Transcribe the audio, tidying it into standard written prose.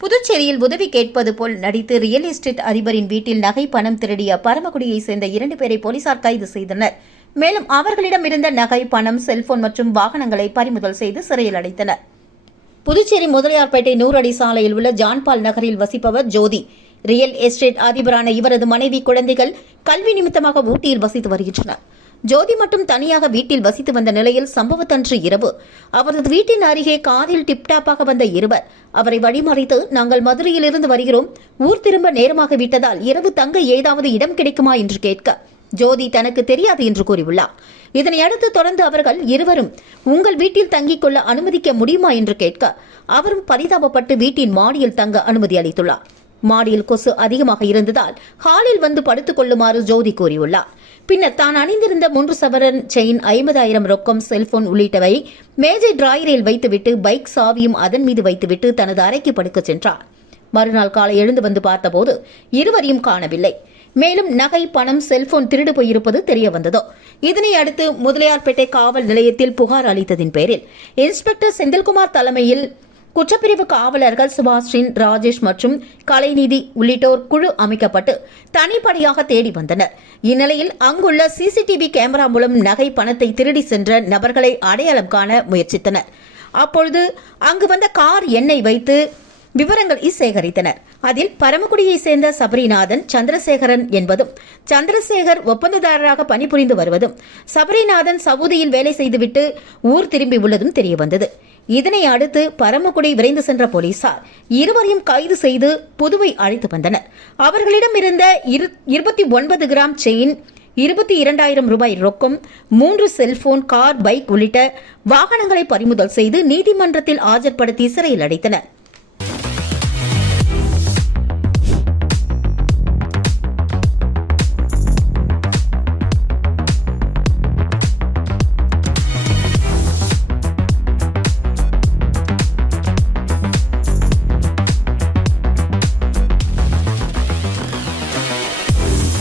புதுச்சேரியில் உதவி கேட்பது போல் நடித்து ரியல் எஸ்டேட் அதிபரின் வீட்டில் நகை பணம் திருடிய பரமக்குடியை சேர்ந்த 2 பேரை போலீசார் கைது செய்தனர். மேலும் அவர்களிடம் இருந்த நகை, பணம், செல்போன் மற்றும் வாகனங்களை பறிமுதல் செய்து சிறையில் அடைத்தனர். புதுச்சேரி முதலியார்பேட்டை 100 அடி சாலையில் உள்ள ஜான்பால் நகரில் வசிப்பவர் ஜோதி. ரியல் எஸ்டேட் அதிபரான இவரது மனைவி, குழந்தைகள் கல்வி நிமித்தமாக ஊட்டியில் வசித்து வருகின்றனர். ஜோதி மட்டும் தனியாக வீட்டில் வசித்து வந்த நிலையில் சம்பவத்தன்று இரவு அவரது வீட்டின் அருகே காரில் டிப்டாப்பாக வந்த இருவர் அவரை வழிமறைத்து, நாங்கள் மதுரையிலிருந்து வருகிறோம், ஊர் திரும்ப நேரமாக விட்டதால் இரவு தங்க ஏதாவது இடம் கிடைக்குமா என்று கேட்க ஜோதி தனக்கு தெரியாது என்று கூறியுள்ளார். இதனையடுத்து தொடர்ந்து அவர்கள் இருவரும் உங்கள் வீட்டில் தங்கிக் கொள்ள அனுமதிக்க முடியுமா என்று கேட்க அவரும் பரிதாபப்பட்டு வீட்டின் மாடியில் தங்க அனுமதி அளித்துள்ளார். மாடியில் கொசு அதிகமாக இருந்ததால் ஹாலில் வந்து படுத்துக் கொள்ளுமாறு ஜோதி கூறியுள்ளார். பின்னர் தான் அணிந்திருந்த 3 சவரன் செயின், 50,000 ரொக்கம், செல்போன் உள்ளிட்டவை மேஜை டிராயரில் வைத்துவிட்டு பைக் சாவியும் அதன் மீது வைத்துவிட்டு தனது அறைக்கு படுக்கச் சென்றார். மறுநாள் காலை எழுந்து வந்து பார்த்தபோது இருவரையும் காணவில்லை. மேலும் நகை, பணம், செல்போன் திருடு போயிருப்பது தெரிய வந்ததோ. இதனை அடுத்து முதலியார்பேட்டை காவல் நிலையத்தில் புகார் அளித்ததின் பேரில் இன்ஸ்பெக்டர் செந்தில்குமார் தலைமையில் குற்றப்பிரிவு காவலர்கள் சுபாஷின், ராஜேஷ் மற்றும் கலைநிதி உள்ளிட்டோர் குழு அமைக்கப்பட்டு தனிப்படையாக தேடி வந்தனர். இந்நிலையில் அங்குள்ள சிசிடிவி கேமரா மூலம் நகை, பணத்தை திருடி சென்ற நபர்களை அடையாளம் காண முயற்சித்தனர். அப்பொழுது அங்கு வந்த கார் எண்ணை வைத்து விவரங்களை சேகரித்தனர். அதில் பரமக்குடியை சேர்ந்த சபரிநாதன், சந்திரசேகரன் என்பதும், சந்திரசேகர் ஒப்பந்ததாரராக பணிபுரிந்து வருவதும், சபரிநாதன் சவுதியில் வேலை செய்துவிட்டு ஊர் திரும்பி உள்ளதும் தெரியவந்தது. இதனை அடுத்து பரமக்குடி விரைந்து சென்ற போலீசார் இருவரையும் கைது செய்து புதுவை அழைத்து வந்தனர். அவர்களிடம் இருந்த 29 கிராம் செயின், 22,000 ரூபாய் ரொக்கம், 3 செல்போன், கார், பைக் உள்ளிட்ட வாகனங்களை பறிமுதல் செய்து நீதிமன்றத்தில் ஆஜர்படுத்தி சிறையில் அடைத்தனர்.